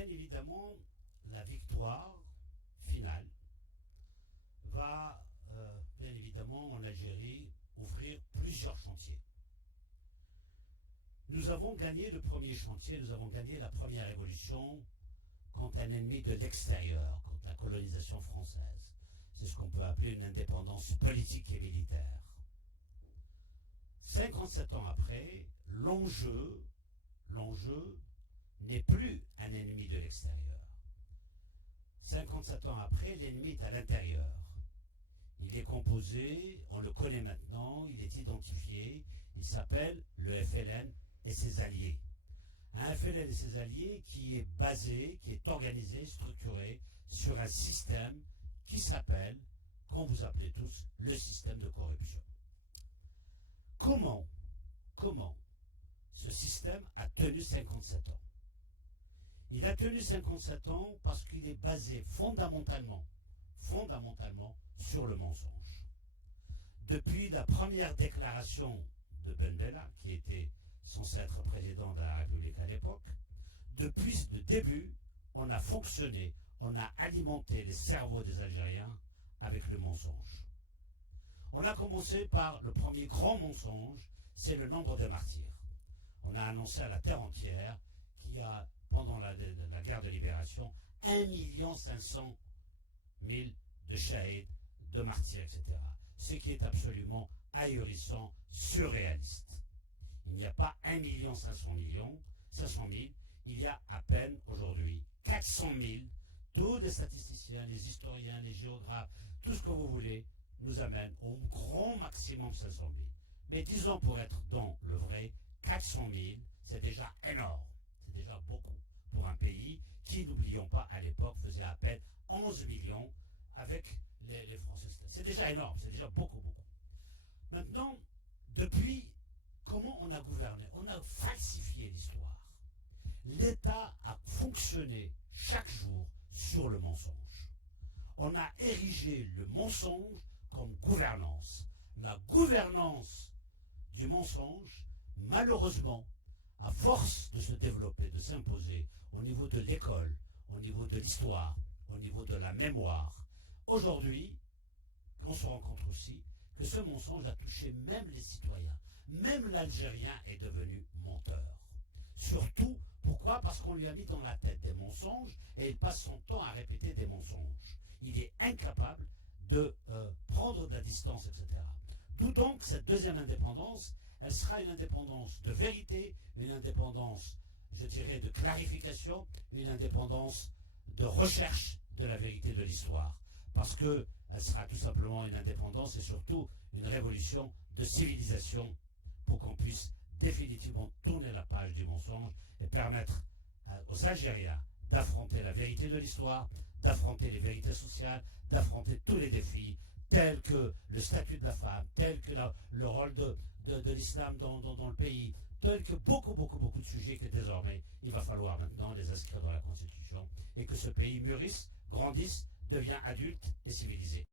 bien évidemment, la victoire finale va, bien évidemment, en Algérie, ouvrir plusieurs chantiers. Nous avons gagné le premier chantier, nous avons gagné la première révolution contre un ennemi de l'extérieur, contre la colonisation française. C'est ce qu'on peut appeler une indépendance politique et militaire. 57 ans après, l'enjeu n'est plus un ennemi de l'extérieur. 57 ans après, l'ennemi est à l'intérieur. Il est composé, on le connaît maintenant, il est identifié, il s'appelle le FLN et ses alliés. Un FLN et ses alliés qui est basé, qui est organisé, structuré sur un système qui s'appelle, qu'on vous appelez tous, le système de corruption. Comment ce système a tenu 57 ans? Il a tenu 57 ans parce qu'il est basé fondamentalement sur le mensonge. Depuis la première déclaration de Ben Bella, qui était censé être président de la République à l'époque, depuis le début, on a fonctionné, on a alimenté les cerveaux des Algériens avec le mensonge. On a commencé par le premier grand mensonge, c'est le nombre de martyrs. On a annoncé à la terre entière qu'il y a, pendant la guerre de libération, 1 500 000 de shahid, de martyrs, etc. Ce qui est absolument ahurissant, surréaliste. Il n'y a pas 1 500 000, il y a à peine aujourd'hui 400 000. Tous les statisticiens, les historiens, les géographes, tout ce que vous voulez, nous amène au grand maximum 500 000. Mais disons, pour être dans le vrai, 400 000, c'est déjà énorme. C'est déjà beaucoup pour un pays qui, n'oublions pas, à l'époque, faisait à peine 11 millions avec les Français. C'est déjà énorme, c'est déjà beaucoup. Maintenant, depuis, comment on a gouverné? On a falsifié l'histoire. L'État a fonctionné chaque jour sur le mensonge. On a érigé le mensonge comme gouvernance. La gouvernance du mensonge, malheureusement, à force de se développer, de s'imposer au niveau de l'école, au niveau de l'histoire, au niveau de la mémoire, aujourd'hui, on se rend compte aussi que ce mensonge a touché même les citoyens. Même l'Algérien est devenu menteur. Surtout, pourquoi? Parce qu'on lui a mis dans la tête des mensonges et il passe son temps à répéter des mensonges. Il est incapable de prendre de la distance, etc. D'où donc cette deuxième indépendance, elle sera une indépendance de vérité, une indépendance, je dirais, de clarification, une indépendance de recherche de la vérité de l'histoire. Parce qu'elle sera tout simplement une indépendance et surtout une révolution de civilisation pour qu'on puisse définitivement tourner la page du mensonge et permettre aux Algériens d'affronter la vérité de l'histoire, d'affronter les vérités sociales, d'affronter tous les défis, tels que le statut de la femme, tels que le rôle de l'islam dans le pays, tels que beaucoup de sujets que désormais il va falloir maintenant les inscrire dans la Constitution et que ce pays mûrisse, grandisse, devient adulte et civilisé.